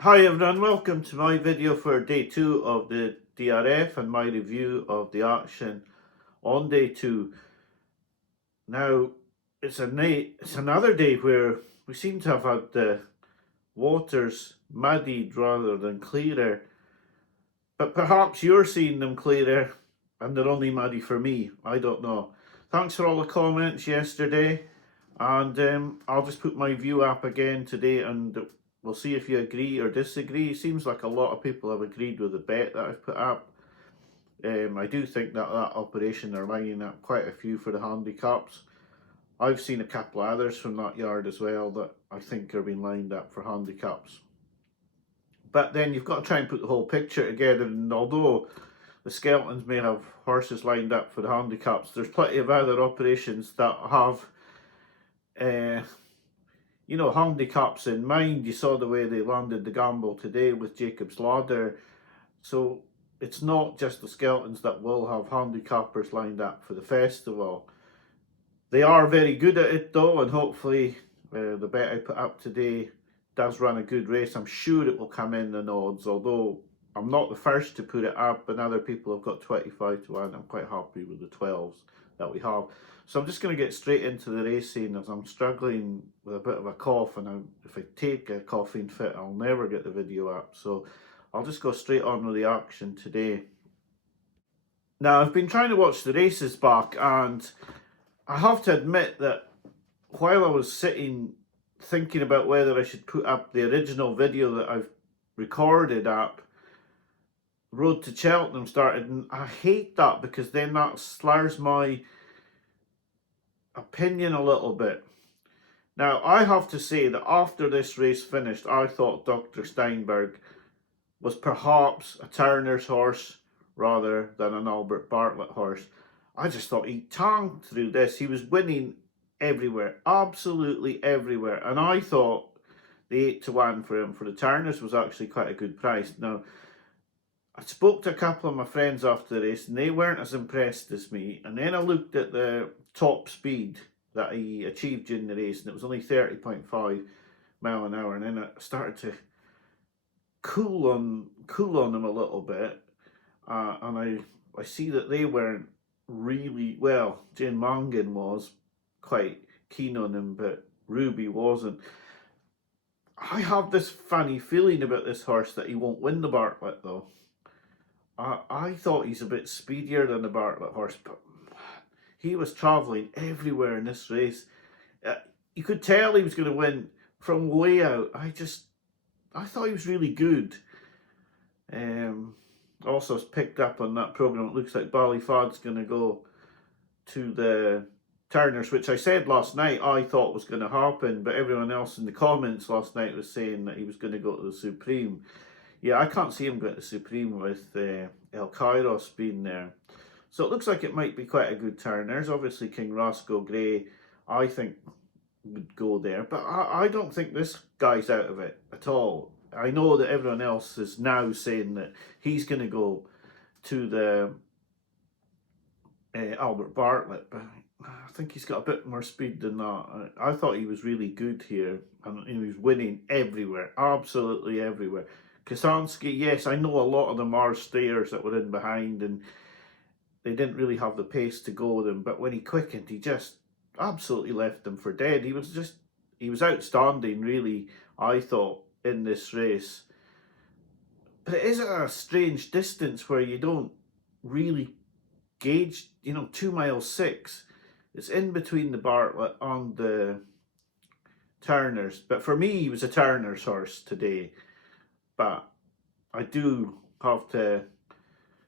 Hi everyone, welcome to my video for day 2 of the DRF and my review of the action on day 2. Now, it's another day where we seem to have had the waters muddied rather than clearer, but perhaps you're seeing them clearer and they're only muddy for me, I don't know. Thanks for all the comments yesterday, and I'll just put my view up again today and we'll see if you agree or disagree. It seems like a lot of people have agreed with the bet that I've put up. I do think that operation are lining up quite a few for the handicaps. I've seen a couple of others from that yard as well that I think are being lined up for handicaps. But then you've got to try and put the whole picture together, and although the Skeltons may have horses lined up for the handicaps, there's plenty of other operations that have handicaps in mind. You saw the way they landed the gamble today with Jacob's Ladder. So it's not just the Skeltons that will have handicappers lined up for the festival. They are very good at it though, and hopefully the bet I put up today does run a good race. I'm sure it will come in the odds, although I'm not the first to put it up, and other people have got 25 to 1. I'm quite happy with the 12s that we have. So I'm just going to get straight into the racing, as I'm struggling with a bit of a cough, and if I take a coughing fit, I'll never get the video up. So I'll just go straight on with the action today. Now, I've been trying to watch the races back, and I have to admit that while I was sitting thinking about whether I should put up the original video that I've recorded up, Road to Cheltenham started, and I hate that because then that slurs my opinion a little bit. Now, I have to say that after this race finished, I thought Dr. Steinberg was perhaps a Turner's horse rather than an Albert Bartlett horse. I just thought he tanked through this. He was winning everywhere, absolutely everywhere. And I thought the 8 to 1 for him for the Turners was actually quite a good price. Now, I spoke to a couple of my friends after the race and they weren't as impressed as me. And then I looked at the top speed that he achieved during the race, and it was only 30.5 mile an hour. And then I started to cool on him a little bit, and I see that they weren't really well. Jane Mangan was quite keen on him, but Ruby wasn't. I have this funny feeling about this horse that he won't win the Bartlett though. I thought he's a bit speedier than the Bartlett horse, but he was travelling everywhere in this race. You could tell he was going to win from way out. I thought he was really good. Also picked up on that programme, it looks like Ballyfad's going to go to the Turners, which I said last night I thought was going to happen, but everyone else in the comments last night was saying that he was going to go to the Supreme. Yeah, I can't see him going to Supreme with El Kairos being there. So it looks like it might be quite a good Turners. Obviously King Roscoe Grey, I think, would go there, but I don't think this guy's out of it at all. I know that everyone else is now saying that he's going to go to the Albert Bartlett, but I think he's got a bit more speed than that. I thought he was really good here, and he was winning everywhere, absolutely everywhere. Kasansky, yes, I know a lot of them are stayers that were in behind, and they didn't really have the pace to go with him, but when he quickened, he just absolutely left them for dead. He was outstanding, really, I thought, in this race. But it is a strange distance where you don't really gauge, 2 miles 6. It's in between the Bartlett and the Turners. But for me, he was a Turner's horse today. But I do have to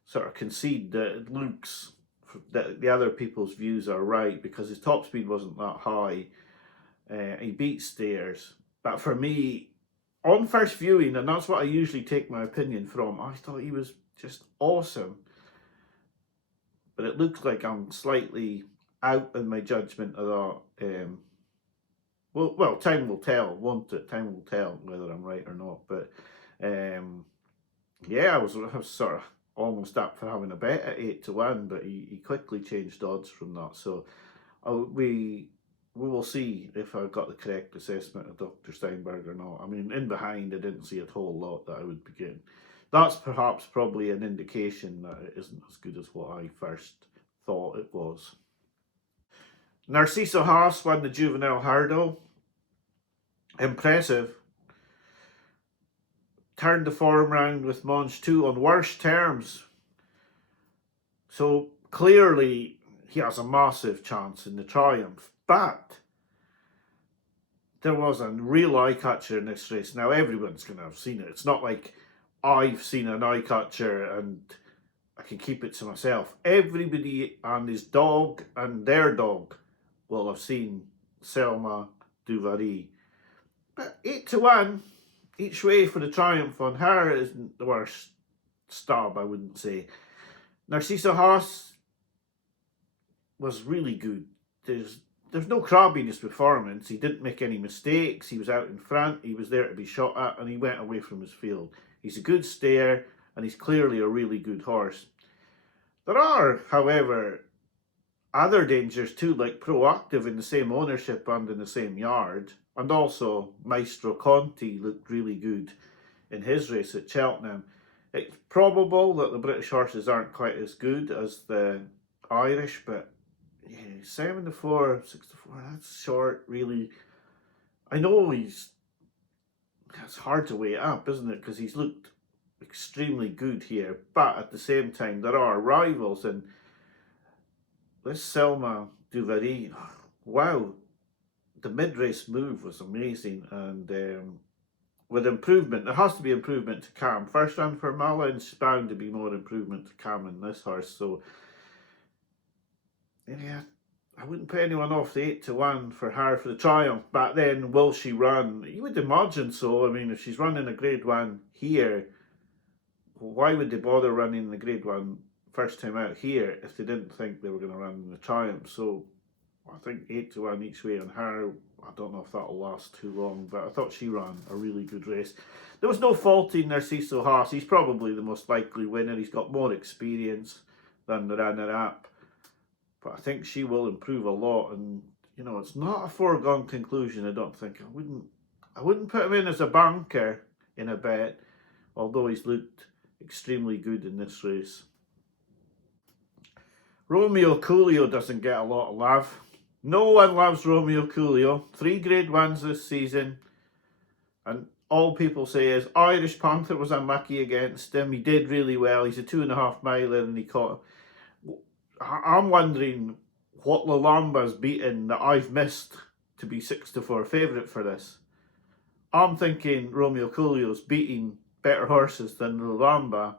sort of concede that it looks that the other people's views are right, because his top speed wasn't that high. He beat Stairs. But for me, on first viewing, and that's what I usually take my opinion from, I thought he was just awesome. But it looks like I'm slightly out in my judgment of that. Well, time will tell, won't it? Time will tell whether I'm right or not. But yeah, I was sort of almost up for having a bet at 8 to 1, but he quickly changed odds from that. So we we will see if I got the correct assessment of Dr. Steinberg or not. I mean, in behind, I didn't see a whole lot that I would be getting. That's perhaps probably an indication that it isn't as good as what I first thought it was. Narciso Haas won the Juvenile hurdle. Impressive. Turned the form round with Mons 2 on worse terms. So clearly he has a massive chance in the triumph. But there was a real eye catcher in this race. Now everyone's going to have seen it. It's not like I've seen an eye catcher and I can keep it to myself. Everybody and his dog and their dog will have seen Selma Duvary. But 8-1 each way for the triumph on her isn't the worst stab, I wouldn't say. Narciso Haas was really good. There's no crab in his performance. He didn't make any mistakes. He was out in front. He was there to be shot at, and he went away from his field. He's a good stayer, and he's clearly a really good horse. There are, however, other dangers too, like Proactive in the same ownership and in the same yard. And also Maestro Conti looked really good in his race at Cheltenham. It's probable that the British horses aren't quite as good as the Irish, but yeah, 7-4, 6-4, that's short, really. I know it's hard to weigh it up, isn't it? Because he's looked extremely good here, but at the same time, there are rivals, and this Selma Duvary, wow, the mid-race move was amazing, and with improvement, there has to be improvement to Cam. First run for Mullen's bound to be more improvement to Cam in this horse, so yeah, I wouldn't put anyone off the 8-1 for her for the triumph. But then, will she run? You would imagine so. I mean, if she's running a Grade 1 here, why would they bother running the Grade 1 first time out here if they didn't think they were going to run in the triumph? So I think 8-1 each way on her. I don't know if that'll last too long, but I thought she ran a really good race. There was no faulting Narciso Haas. He's probably the most likely winner. He's got more experience than the runner-up. But I think she will improve a lot, and you know, it's not a foregone conclusion. I don't think. I wouldn't put him in as a banker in a bet, although he's looked extremely good in this race. Romeo Coolio doesn't get a lot of love. No one loves Romeo Coolio. 3 Grade 1s this season, and all people say is Irish Panther was unlucky against him. He did really well. He's a 2.5 miler, and he caught. I'm wondering what Lalamba's beaten that I've missed to be 6-4 favourite for this. I'm thinking Romeo Coolio's beating better horses than Lalamba,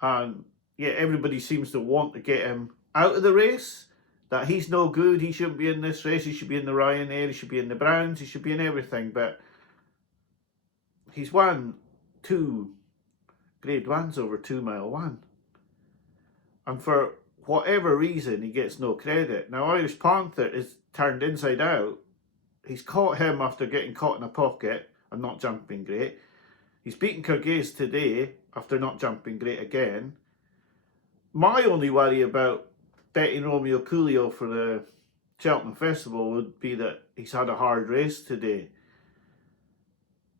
and yeah, everybody seems to want to get him out of the race, that he's no good, he shouldn't be in this race, he should be in the Ryanair, he should be in the Browns, he should be in everything, but he's won 2 Grade 1s over 2 Mile 1. And for whatever reason, he gets no credit. Now, Irish Panther is turned inside out. He's caught him after getting caught in a pocket and not jumping great. He's beaten Kyrgyz today after not jumping great again. My only worry about betting Romeo Coolio for the Cheltenham Festival would be that he's had a hard race today.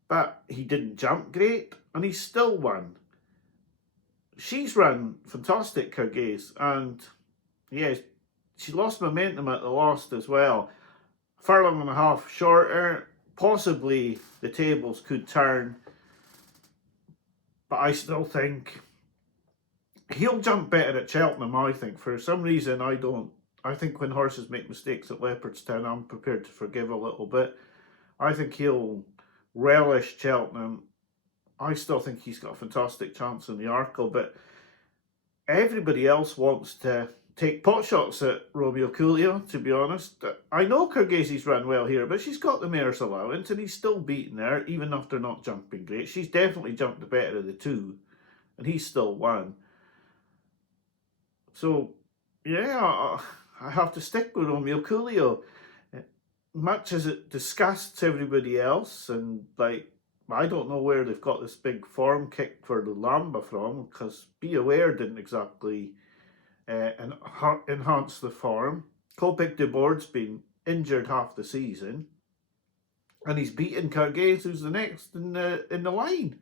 But he didn't jump great, and he still won. She's run fantastic, Kyrgyz, and yeah, she lost momentum at the last as well. Furlong and a half shorter, possibly the tables could turn, but I still think he'll jump better at Cheltenham. I think for some reason I don't. I think when horses make mistakes at Leopardstown, I'm prepared to forgive a little bit. I think he'll relish Cheltenham. I still think he's got a fantastic chance in the Arkle, but everybody else wants to take pot shots at Romeo Coolio, to be honest. I know Kyrgyz's run well here, but she's got the mare's allowance, and he's still beaten her, even after not jumping great. She's definitely jumped the better of the two, and he's still won. So, yeah, I have to stick with Romeo Coolio. Much as it disgusts everybody else, and like, I don't know where they've got this big form kick for the Lamba from, because Be Aware didn't exactly enhance the form. Kopik de Board's been injured half the season, and he's beaten Kyrgyz, who's the next in the line.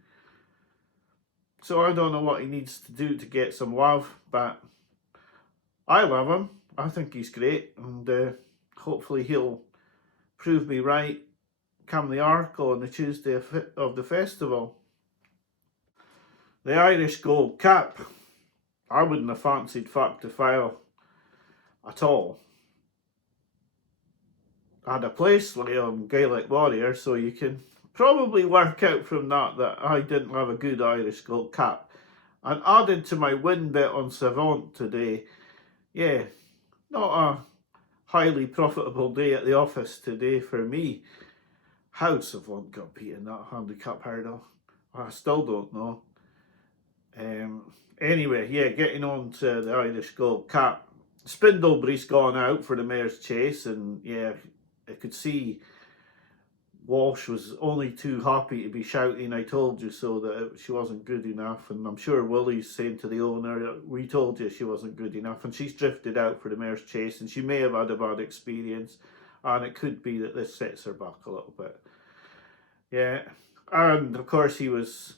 So I don't know what he needs to do to get some love, but I love him. I think he's great, and hopefully he'll prove me right come the Arkle on the Tuesday of the festival. The Irish Gold Cup. I wouldn't have fancied Fuck to File at all. I had a place like on Gaelic Warrior, so you can probably work out from that I didn't have a good Irish Gold Cup. And added to my win bet on Savant today, yeah, not a highly profitable day at the office today for me. How Savant got beat in that handicap hurdle, I still don't know. Anyway, yeah, getting on to the Irish Gold Cup. Spindlebury's gone out for the Mare's Chase, and yeah, I could see Walsh was only too happy to be shouting, "I told you so," that she wasn't good enough. And I'm sure Willie's saying to the owner, "We told you she wasn't good enough." And she's drifted out for the Mare's Chase, and she may have had a bad experience, and it could be that this sets her back a little bit. Yeah, and of course he was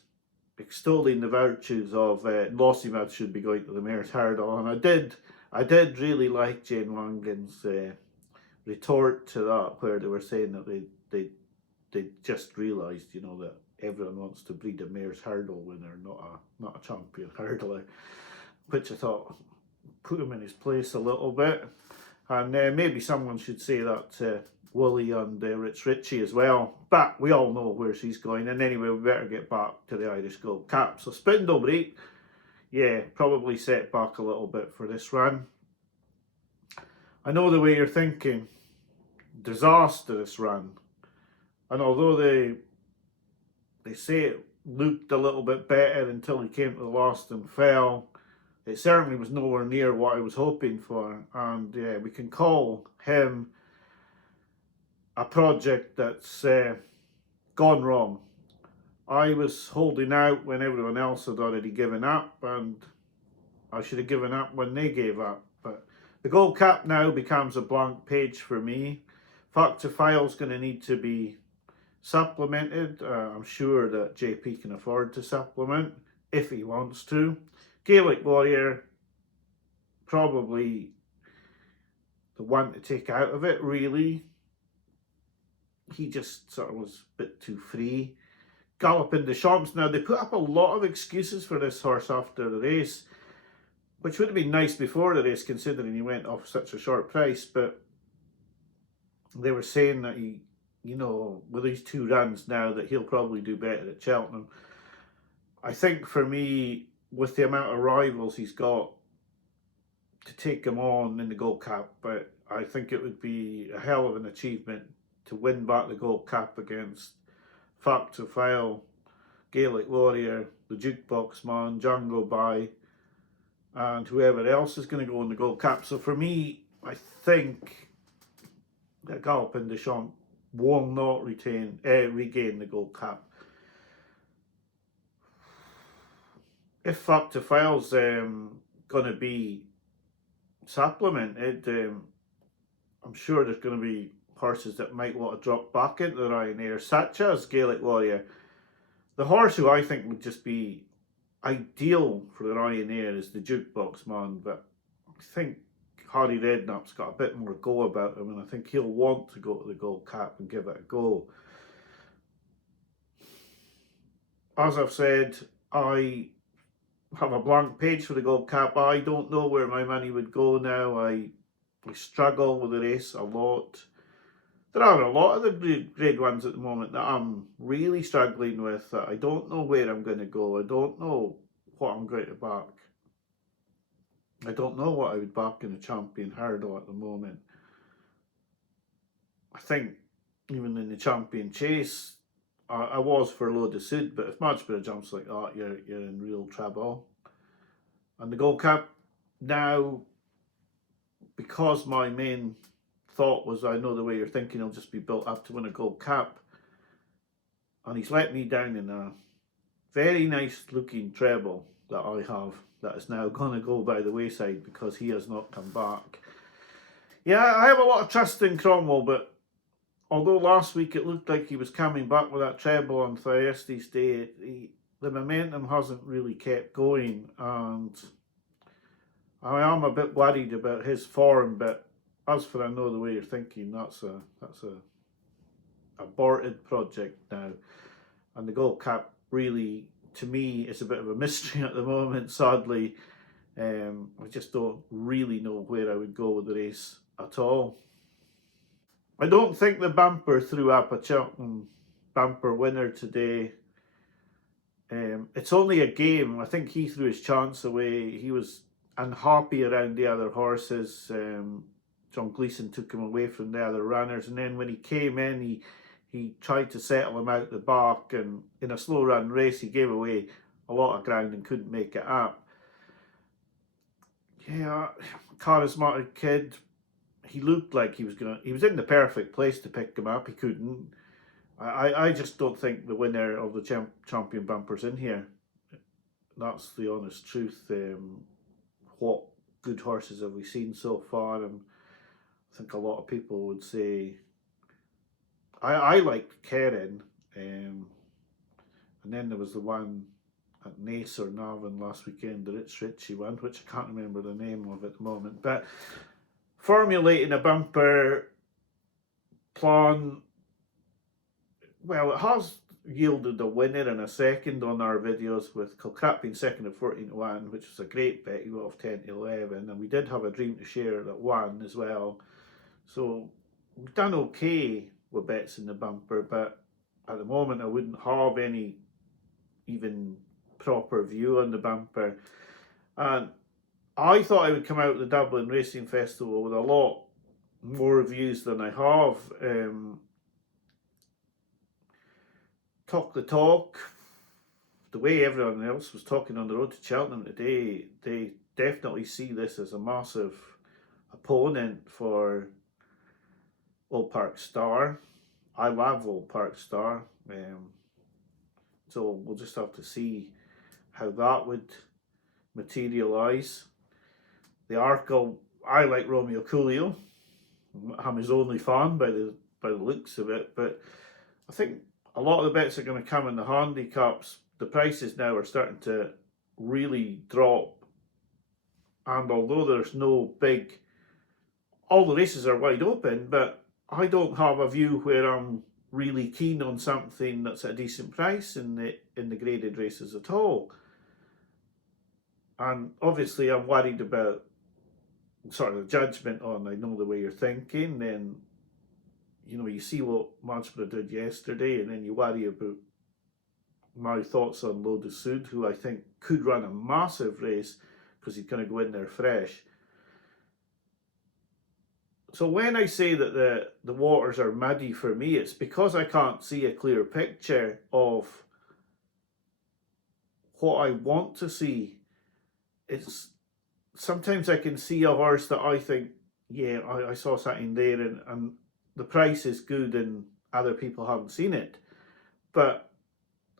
extolling the virtues of Lossiemouth should be going to the Mare's Hurdle, and I did really like Jane Langan's retort to that, where they were saying that they just realised, you know, that everyone wants to breed a Mare's Hurdle winner, not a champion hurdler, which I thought put him in his place a little bit. And maybe someone should say that to Wooly and Rich Ritchie as well. But we all know where she's going. And anyway, we better get back to the Irish Gold Cup. So Spindlebury, yeah, probably set back a little bit for this run. I know the way you're thinking. Disastrous run. And although they say it looked a little bit better until he came to the last and fell, it certainly was nowhere near what I was hoping for. And yeah, we can call him a project that's gone wrong. I was holding out when everyone else had already given up, and I should have given up when they gave up. But the Gold Cup now becomes a blank page for me. Fact to File's going to need to be supplemented. I'm sure that JP can afford to supplement if he wants to. Gaelic Warrior, probably the one to take out of it, really. He just sort of was a bit too free. Galloping des Champs. Now, they put up a lot of excuses for this horse after the race, which would have been nice before the race, considering he went off such a short price. But they were saying that he, you know, with these two runs now, that he'll probably do better at Cheltenham. I think for me, with the amount of rivals he's got, to take him on in the Gold Cup, but I think it would be a hell of an achievement to win back the Gold Cup against Fact to File, Gaelic Warrior, the Jukebox Man, Django By, and whoever else is going to go in the Gold Cup. So for me, I think that Galloping des Champs will not regain the Gold Cup. If Fact to File's going to be supplemented, I'm sure there's going to be horses that might want to drop back into the Ryanair, such as Gaelic Warrior. The horse who I think would just be ideal for the Ryanair is the Jukebox Man, but I think Harry Redknapp's got a bit more go about him, and I think he'll want to go to the Gold Cup and give it a go. As I've said, I have a blank page for the Gold Cup. I don't know where my money would go now. I struggle with the race a lot. There are a lot of the grade ones at the moment that I'm really struggling with. I don't know where I'm going to go. I don't know what I'm going to back. I don't know what I would back in a champion hurdle at the moment. I think even in the champion chase, I was for Low de Sud, but if Matchborough jumps like that, you're in real trouble. And the Gold Cup now, because my main thought was, I know the way you're thinking, he'll just be built up to win a Gold Cup, and he's let me down in a very nice looking treble that I have that is now going to go by the wayside because he has not come back. Yeah, I have a lot of trust in Cromwell, but although last week it looked like he was coming back with that treble on Thursday's day, the momentum hasn't really kept going, and I am a bit worried about his form. But as for I know the way you're thinking, that's a aborted project now, and the Gold Cup really, to me, is a bit of a mystery at the moment. Sadly, I just don't really know where I would go with the race at all. I don't think the bumper threw up a Cheltenham bumper winner today. It's only a game. I think he threw his chance away. He was unhappy around the other horses. John Gleeson took him away from the other runners, and then when he came in, he tried to settle him out the back, and in a slow run race, he gave away a lot of ground and couldn't make it up. Yeah, charismatic kid. He looked like he was in the perfect place to pick him up. He couldn't. I just don't think the winner of the champion bumper's in here. That's the honest truth. What good horses have we seen so far? And I think a lot of people would say I liked Keren, and then there was the one at Nace or Navan last weekend, the Rich Ritchie one, which I can't remember the name of at the moment. But formulating a bumper plan, well, it has yielded a winner and a second on our videos, with Kilcrap being second at 14-1, which was a great bet. He got off 10-11, and we did have a Dream to Share that won as well. So we've done okay with bets in the bumper, but at the moment I wouldn't have any even proper view on the bumper. And I thought I would come out of the Dublin Racing Festival with a lot more views than I have. Talk the talk, the way everyone else was talking on the road to Cheltenham today, they definitely see this as a massive opponent for Old Park Star. I love Old Park Star, so we'll just have to see how that would materialise. The Arkle, I like Romeo Coolio. I'm his only fan by the looks of it, but I think a lot of the bets are going to come in the handicaps. The prices now are starting to really drop, and although there's no big, all the races are wide open, but I don't have a view where I'm really keen on something that's at a decent price in the graded races at all. And obviously I'm worried about sort of judgment on, I know the way you're thinking, then you see what Mansborough did yesterday, and then you worry about my thoughts on Lotus Sud, who I think could run a massive race because he's going to go in there fresh. So when I say that the waters are muddy for me, it's because I can't see a clear picture of what I want to see. It's sometimes I can see a horse that I think, yeah, I saw something there, and the price is good and other people haven't seen it. But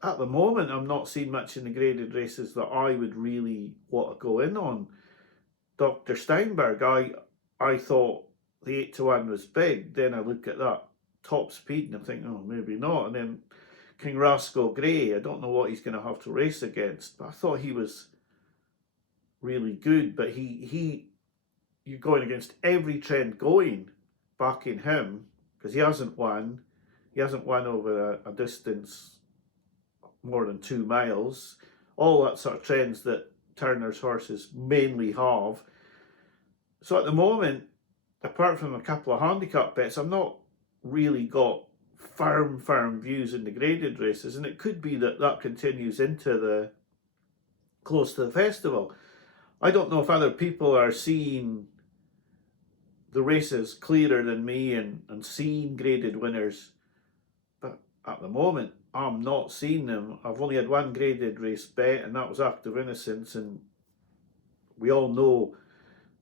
at the moment, I'm not seeing much in the graded races that I would really want to go in on. Dr. Steinberg, I thought the 8-1 was big. Then I look at that top speed and I think, oh, maybe not. And then King Rascal Grey, I don't know what he's going to have to race against, but I thought he was really good. But you're going against every trend going, backing him, because he hasn't won. He hasn't won over a distance more than 2 miles. All that sort of trends that Turner's horses mainly have. So at the moment, apart from a couple of handicap bets, I've not really got firm views in the graded races, and it could be that continues into the close to the festival. I don't know if other people are seeing the races clearer than me and seeing graded winners, but at the moment I'm not seeing them. I've only had one graded race bet, and that was Act of Innocence, and we all know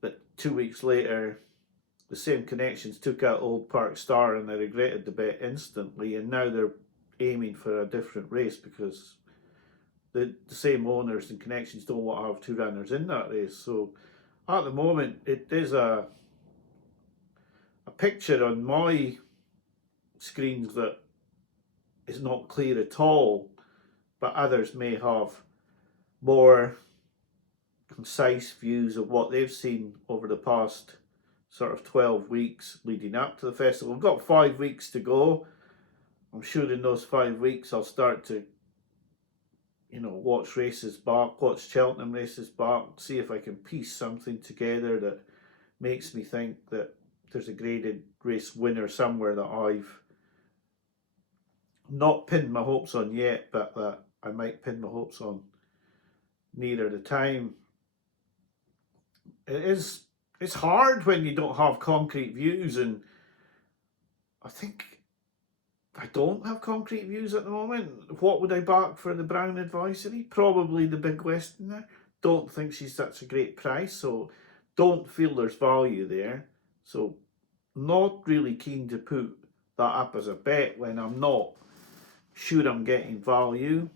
that 2 weeks later the same connections took out Old Park Star and they regretted the bet instantly, and now they're aiming for a different race because the same owners and connections don't want to have 2 runners in that race. So at the moment it is a picture on my screens that is not clear at all, but others may have more concise views of what they've seen over the past sort of 12 weeks leading up to the festival. We've got 5 weeks to go. I'm sure in those 5 weeks I'll start to, watch races back, watch Cheltenham races back, see if I can piece something together that makes me think that there's a graded race winner somewhere that I've not pinned my hopes on yet, but that I might pin my hopes on nearer the time. It's hard when you don't have concrete views, and I think I don't have concrete views at the moment. What would I back for the Brown Advisory? Probably the Big Westerner. Don't think she's such a great price, so don't feel there's value there. So not really keen to put that up as a bet when I'm not sure I'm getting value.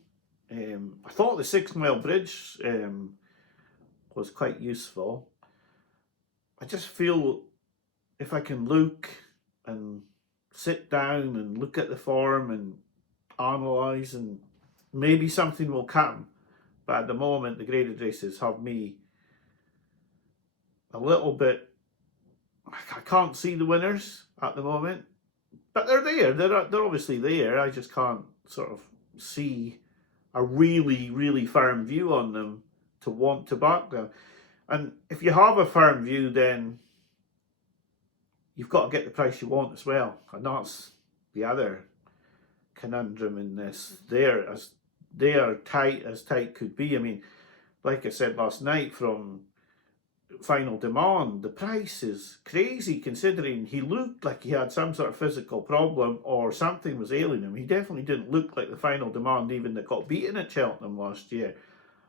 I thought the 6 Mile Bridge was quite useful. I just feel if I can look and sit down and look at the form and analyse, and maybe something will come. But at the moment, the graded races have me a little bit, I can't see the winners at the moment. But they're there, they're obviously there. I just can't sort of see a really, really firm view on them to want to back them. And if you have a firm view, then you've got to get the price you want as well. And that's the other conundrum in this. They are tight as tight could be. I mean, like I said last night from Final Demand, the price is crazy considering he looked like he had some sort of physical problem or something was ailing him. He definitely didn't look like the Final Demand even that got beaten at Cheltenham last year.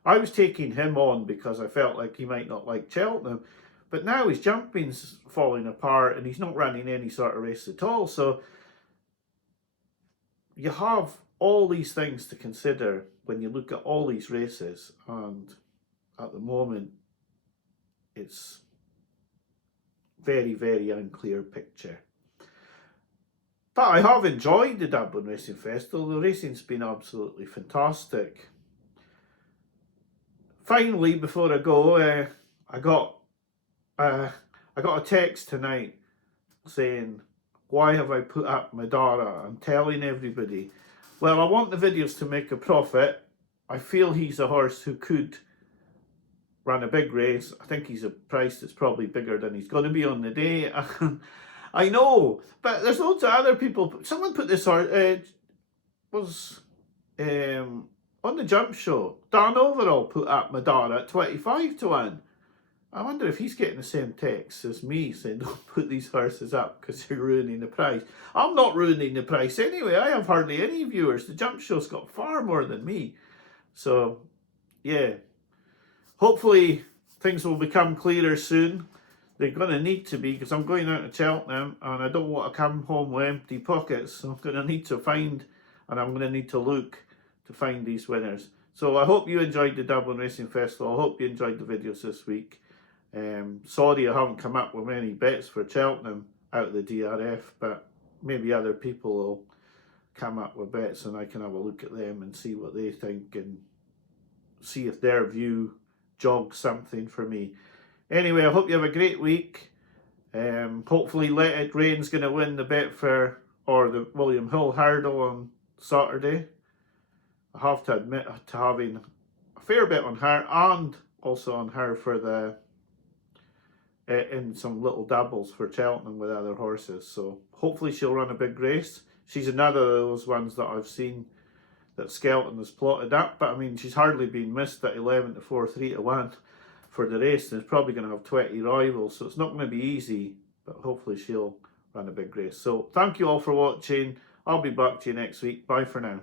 I was taking him on because I felt like he might not like Cheltenham, but now his jumping's falling apart and he's not running any sort of race at all. So you have all these things to consider when you look at all these races, and at the moment it's very, very unclear picture. But I have enjoyed the Dublin Racing Festival. The racing's been absolutely fantastic. Finally, before I go, I got a text tonight saying, why have I put up Madara? I'm telling everybody, well, I want the videos to make a profit. I feel he's a horse who could run a big race. I think he's a price that's probably bigger than he's going to be on the day. I know, but there's loads of other people. Someone put this was on the Jump Show. Dan Overall put up Madara at 25 to 1. I wonder if he's getting the same text as me saying, don't put these horses up because you're ruining the price. I'm not ruining the price anyway. I have hardly any viewers. The Jump Show's got far more than me. So, yeah. Hopefully things will become clearer soon. They're going to need to be, because I'm going out to Cheltenham and I don't want to come home with empty pockets. So I'm going to need to find, and I'm going to need to look to find these winners. So I hope you enjoyed the Dublin Racing Festival. I hope you enjoyed the videos this week. Sorry I haven't come up with many bets for Cheltenham out of the DRF, but maybe other people will come up with bets and I can have a look at them and see what they think and see if their view jogs something for me. Anyway, I hope you have a great week. Hopefully Let It Rain's going to win the Betfair or the William Hill Hurdle on Saturday. I have to admit to having a fair bit on her, and also on her for the in some little doubles for Cheltenham with other horses. So hopefully she'll run a big race. She's another of those ones that I've seen that Skelton has plotted up, but I mean she's hardly been missed at 11 to 4, 3 to 1 for the race, and it's probably going to have 20 rivals, so it's not going to be easy, but hopefully she'll run a big race. So thank you all for watching. I'll be back to you next week. Bye for now.